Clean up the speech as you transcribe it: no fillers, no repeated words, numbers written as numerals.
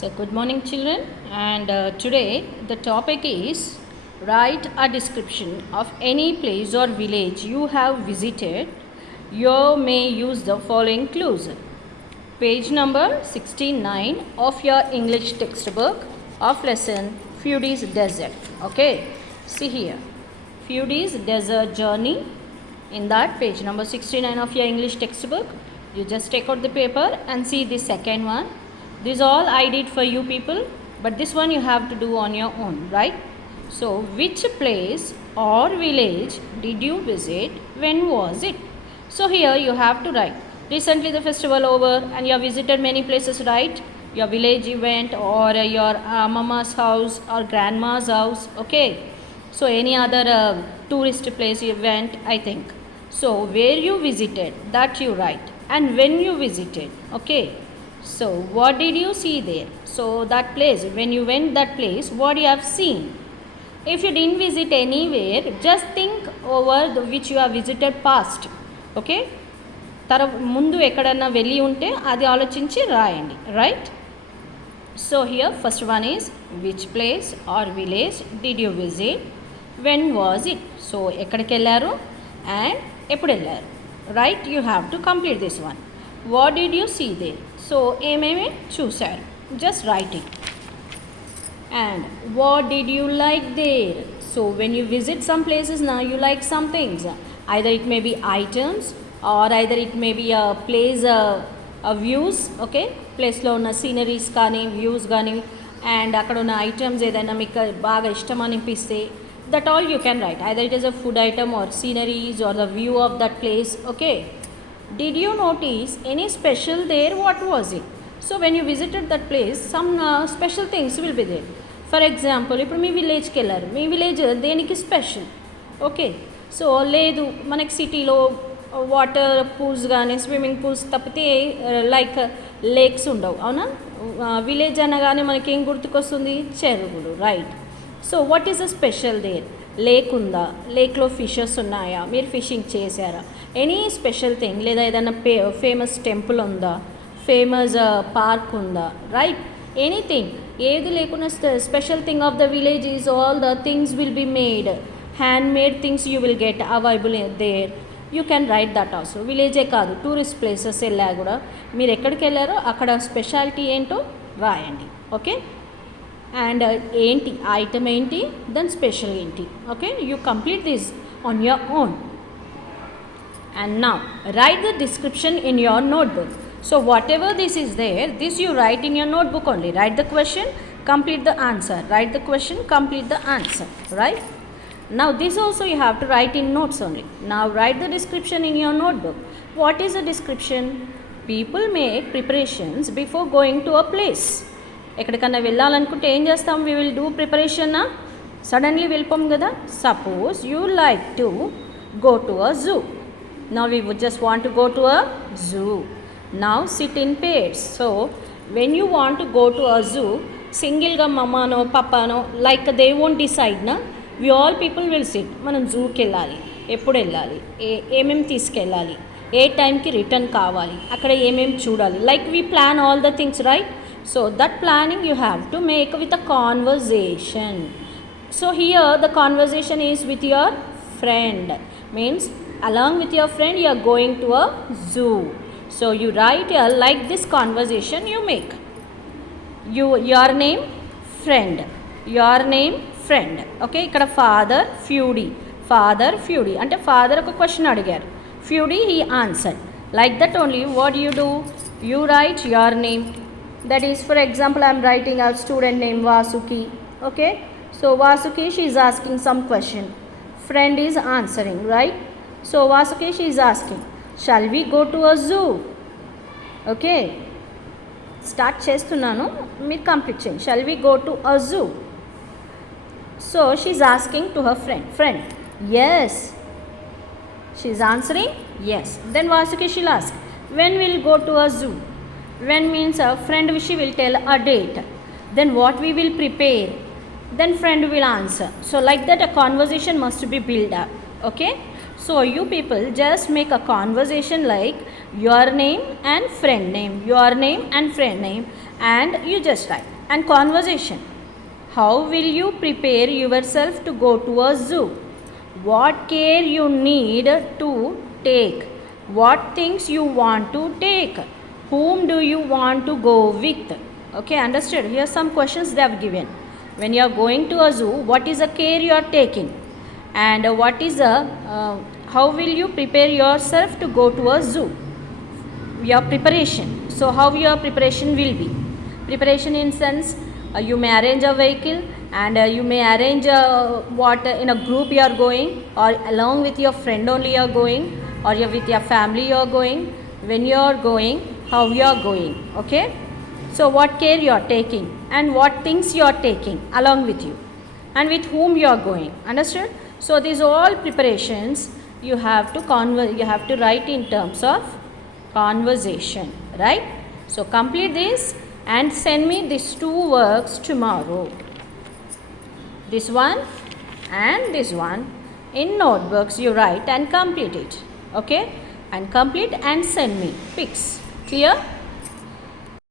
So, good morning, children. And today the topic is write a description of any place or village you have visited. You may use the following clues. Page number 69 of your English textbook of lesson Foodies Desert. Okay, see here. Foodies Desert Journey. In that page number 69 of your English textbook, you just take out the paper and see the second one. This all I did for you people, but this one you have to do on your own, right? So, which place or village did you visit? When was it? So, here you have to write. Recently the festival over and you have visited many places, right? Your village event or your mama's house or grandma's house, okay? So, any other tourist place event, I think. So, where you visited, that you write, and when you visited, okay? So, what did you see there? So, that place, when you went that place, what you have seen? If you didn't visit anywhere, just think over which you have visited past, okay? ముందు ఎక్కడన్నా వెళ్ళి ఉంటే అది ఆలోచించి రాయండి, right? So here first one is which place or village did you visit, when was it, so ఎక్కడికి వెళ్ళారు and ఎప్పుడు వెళ్ళారు, right? You have to complete this one. What did you see there, so ఏమేమి చూశారు, just write it. And what did you like there? So when you visit some places now, you like some things. Either it may be items or either it may be a place, views, okay? Place lo ఉన్న sceneries కానీ views కానీ and అక్కడ ఉన్న items ఏదైనా మీకు బాగా ఇష్టం అనిపిస్తే, that all you can write. Either it is a food item or sceneries or the view of that place, okay? Did you notice any special there? What was it? So when you visited that place, some special things will be there. For example ఇప్పుడు మీ విలేజ్కి వెళ్ళారు, మీ village దేనికి special, okay? So లేదు మనకి సిటీలో water pools కానీ స్విమ్మింగ్ పూల్స్ తప్పితే లైక్ లేక్స్ ఉండవు, అవునా? విలేజ్ అనగానే మనకి ఏం గుర్తుకొస్తుంది, చెరువులు, right? So what is a special there? Lake ఉందా, లేక్లో ఫిషెస్ ఉన్నాయా, మీరు ఫిషింగ్ చేశారా, ఎనీ స్పెషల్ థింగ్, లేదా ఏదైనా ఫేమస్ టెంపుల్ ఉందా, ఫేమస్ పార్క్ ఉందా, రైట్? ఎనీథింగ్, ఏది లేకున్నా special thing of the village is all the things will be made, hand made things you will get available there. You can write that also. విలేజే కాదు, tourist places వెళ్ళా కూడా మీరు ఎక్కడికి వెళ్ళారో అక్కడ స్పెషాలిటీ ఏంటో రాయండి, ఓకే? అండ్ ఏంటి ఐటమ్ ఏంటి, దెన్ స్పెషల్ ఏంటి, okay? You complete this on your own. And now write the description in your notebook. So whatever this is there, this you write in your notebook only. Write the question, complete the answer. Write the question, complete the answer, right? Now this also you have to write in notes only. Now write the description in your notebook. What is a description? People make preparations before going to a place. ఎక్కడికన్నా వెళ్ళాలనుకుంటే ఏం చేస్తాం, we will do preparation. Suddenly వెళ్ళిపోం కదా. Suppose you like to go to a zoo. Now we would just want to go to a zoo. Now sit in pairs. So when you want to go to a zoo, single ga mama no papa no, like they won't decide na, we all people will sit. మనం జూకి వెళ్ళాలి, ఎప్పుడు వెళ్ళాలి, ఏమేమి తీసుకెళ్ళాలి, ఏ టైంకి return కావాలి, అక్కడ ఏమేమి చూడాలి, like we plan all the things, right? So that planning you have to make with a conversation. So here the conversation is with your friend, means along with your friend you are going to a zoo. So you write here like this conversation you make. Your name friend, your name friend, okay? ikkada father Foodie ante father oka question adigaru, Foodie he answered. Like that only what you do, you write your name. That is, for example, I am writing a student name Vasuki, okay? So Vasuki, she is asking some question, friend is answering, right? So Vasuki, she is asking, shall we go to a zoo? Okay, start చేస్తున్నాను, మీరు complete చేయండి. Shall we go to a zoo? So she is asking to her friend, yes. She is answering yes. Then Vasuki, she will ask, when will go to a zoo? When means a friend, she will tell a date. Then what we will prepare, then friend will answer. So like that a conversation must be built up, okay? So you people just make a conversation like your name and friend name, your name and friend name, and you just write. And conversation. How will you prepare yourself to go to a zoo? What care you need to take? What things you want to take? Whom do you want to go with? Okay, understood? Here are some questions they have given. When you are going to a zoo, what is the care you are taking? And what is the how will you prepare yourself to go to a zoo? Your preparation. So how your preparation will be? Preparation in sense, you may arrange a vehicle, and you may arrange what in a group you are going, or along with your friend only you are going, or you with your family you are going. When you are going, how you are going. Okay, so what care you are taking, and what things you are taking along with you, and with whom you are going. Understood? So these all preparations you have to write in terms of conversation, right? So complete this and send me these two works tomorrow, this one and this one. In notebooks you write and complete it. Okay, and complete and send me pics. Clear?